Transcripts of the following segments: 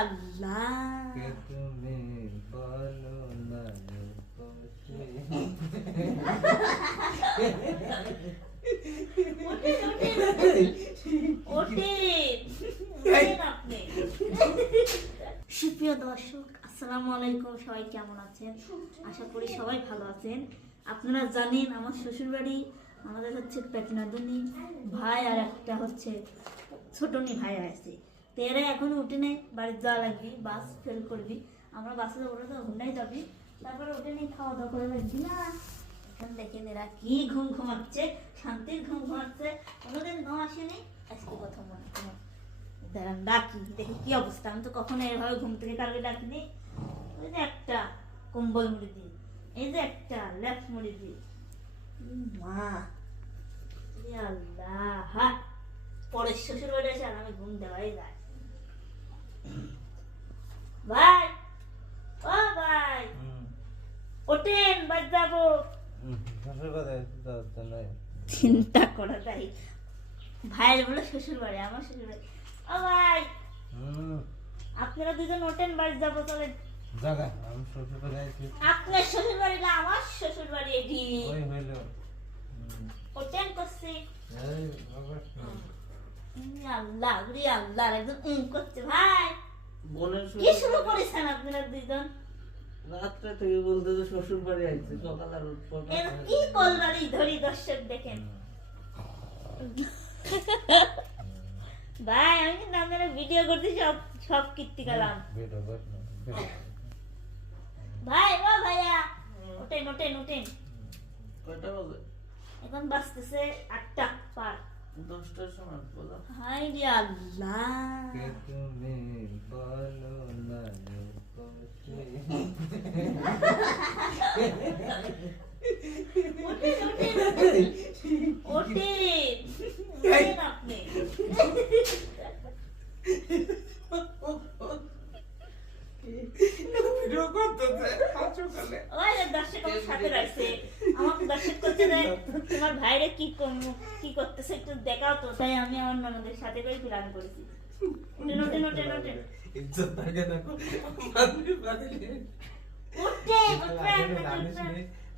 আল্লাহ। সুপ্রিয় দর্শক, আসসালামু আলাইকুম। সবাই কেমন আছেন? আশা করি সবাই ভালো আছেন। আপনারা জানেন, আমার শ্বশুরবাড়ি আমাদের হচ্ছে পেটনাদনী ভাই আর একটা হচ্ছে ছোটনি ভাই আছে। তো এরা এখনও উঠে নেই, বাড়ির যাওয়া লাগবে বাস ফেল করবি আমরা বাসে যাব তো, হুন্ডাই যাবি। তারপরে উঠে নেই খাওয়া দাওয়া করে লাগবি না এখন দেখেন এরা কি ঘুম ঘুমাচ্ছে, শান্তির ঘুম ঘুমাচ্ছে। কোনোদিন ঘুম আসেনি, আজকে কথা মনে দাঁড়ান ডাকি, দেখি কি অবস্থা। আমি তো কখনো এভাবে ঘুম থেকে কালকে ডাকিনি। ওই যে একটা কম্বল মুড়ি দিই, এই যে একটা ল্যাপ মুড়ি দিই। মা আল্লাহ পরের শ্বশুর বাড়ি এসে আর আমি ঘুম দেওয়াই যায়। ভাই ও ভাই ওঠেন বাদ যাব। চিন্তা করা যায়। ভাইয়ের বলে শ্বশুর বাড়ি আমার শ্বশুর বাড়ি। ও ভাই আপনারা দুজন ওঠেন বাড়ি যাব চলেন। আপনার শ্বশুর বাড়ি না আমার শ্বশুর বাড়ি এটি। ওঠেন করছি। আল্লাহ আল্লাহ একদম উম করছে ভাই। বোনের কি শুরু করেছেন আপনারা দুজন রাত্রে থেকে বলতে যে শ্বশুর বাড়ি আইছে সকাল আর এর কি কলবাড়ি ধরি দর্শক দেখেন? ভাই আমি কিন্তু আপনারা ভিডিও করতে সব সব কীর্তি গেলাম। ভাই ও ভাইয়া ওঠেন ওঠেন ওঠেন কয়টা বাজে? এখন বাজতেছে আটটা। দশটার সময় বলো হাই রে আল্লাহ তুমি বলো না ভিডিও করতেছে, সকালে। ওই দর্শক সাথে রয়েছে যে তোমার ভাইরে কি কি করতেছে একটু দেখাও তো তাই আমি আমার ননদের সাথে করে প্ল্যান করেছি। ইজ্জত থাকে না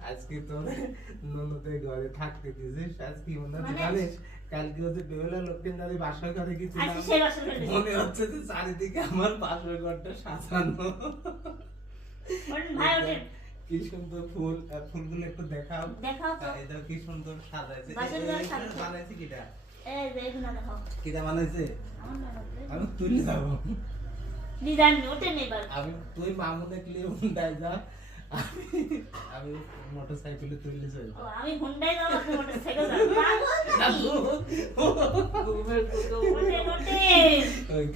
আজকে তোর ননদের ঘরে থাকতে দিয়েছিস আজকে মনে হচ্ছে জানিস কালকে হচ্ছে বেহুলা ঘরে বাসর গেছি। মনে হচ্ছে যে চারিদিকে আমার বাসর ঘরটা সাজানো। ওঠেন ভাই ওঠেন। কি সুন্দর ফুল ফুলগুলো একটু দেখাও। দেখাও তো। এই দেখো কি সুন্দর সাজাইছে। বানাইছে কিটা? এই বানাইছে? আমি তুলে যাব। ডিজাইন ওঠেন এবার। আমি তুই মামু দেখলে হুন্ডায় যা। আমি আমি মোটর সাইকেলে তুললে যাই আমি হুন্ডাই যাব মোটরসাইকেল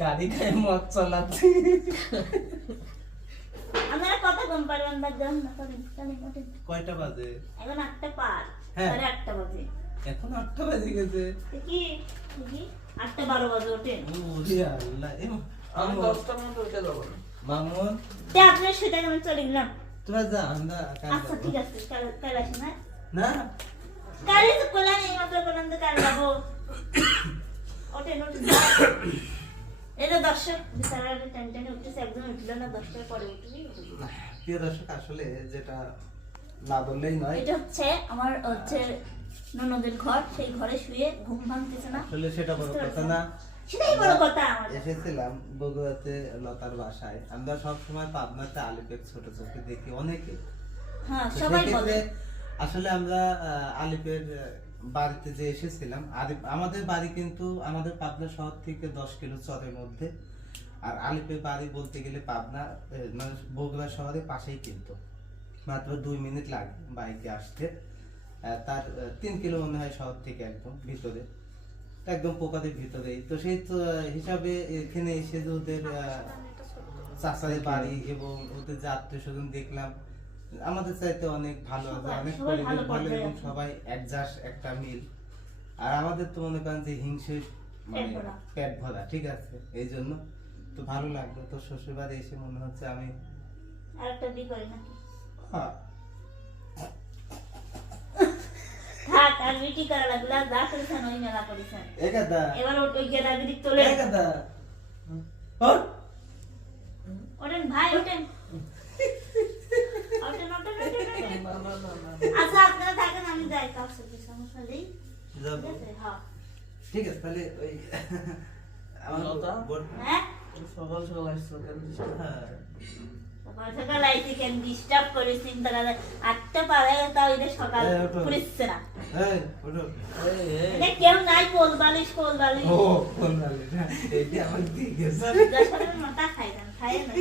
গাড়ি খাই মদ চালাচ্ছি আপনারা কত কম পারবেন বাদ যান না করেন চলেন ওঠেন কয়টা বাজে? এখন আটটা পার। হ্যাঁ। সাড়ে আটটা বাজে। এখন আটটা বাজে গেছে। দেখি আটটা বারো বাজে ওঠেন। ওরে আল্লাহ আমি দশটার মতো উঠে যাব মামু তে আপনার সেটা আমি চলে গেলাম। তোরা যা আমরা আচ্ছা ঠিক আছে কাল কাল আসেন হ্যাঁ? না? কালই তো কোলা নেই মাত্র কোলাম তো কাল যাব। ওঠেন ওঠেন এই দর্শক বিছানার টেন টেনে উঠতেছে একদম উঠল না দশটার পরে উঠবি। প্রিয় দর্শক আসলে যেটা না বললেই নয়। এটা হচ্ছে আমার হচ্ছে ননদের ঘর। সেই ঘরে শুয়ে ঘুম ভাঙতেছে না। আসলে সেটা বড় কথা না। সেটাই বড় কথা আমার এসেছিলাম বগুড়াতে লতার বাসায়। আমরা সব সময় পাবনাতে আলিপের ছোট চোখে দেখি অনেকে। হ্যাঁ সবাই বলে। আসলে আমরা আলিপের বাড়িতে যে এসেছিলাম আমাদের বাড়ি কিন্তু আমাদের পাবনা শহর থেকে দশ কিলো চরের মধ্যে। আর আলিপের বাড়ি বলতে গেলে পাবনা মানে বগুড়া শহরের পাশেই কিন্তু। মাত্র দুই মিনিট লাগে বাইকে আসতে। তার তিন কিলো মনে হয় শহর থেকে একদম ভিতরে। একদম পোকাদের ভিতরেই। তো সেই হিসাবে এখানে এসে যে ওদের আহ, চাচাদের বাড়ি এবং ওদের যে আত্মীয় স্বজন দেখলাম আমাদের চাইতে অনেক ভালো আছে অনেক পরিবেশ ভালো এবং সবাই একজাস একটা মিল। আর আমাদের তো মনে করেন যে হিংসে মানে পেট ভরা। ঠিক আছে এই জন্য তো ভালো লাগল। তোর শ্বশুর বাড়ি এসে মনে হচ্ছে আমি আরেকটা নাকি? হ্যাঁ। আচ্ছা আপনারা আমি সমস্যা নেই। ঠিক আছে তাহলে ওই সকাল সকাল আসছো কেন হ্যাঁ সকাল সকাল আইসি কেন ডিস্টার্ব করে চিন্তা করে আটটা পারে তাও এটা সকাল এই, না এটা কেউ নাই কোল বালিশ কোল বালিশ ও কোন ভালো এইটা আমার দিয়ে গেছে মাথা খাই না খাই না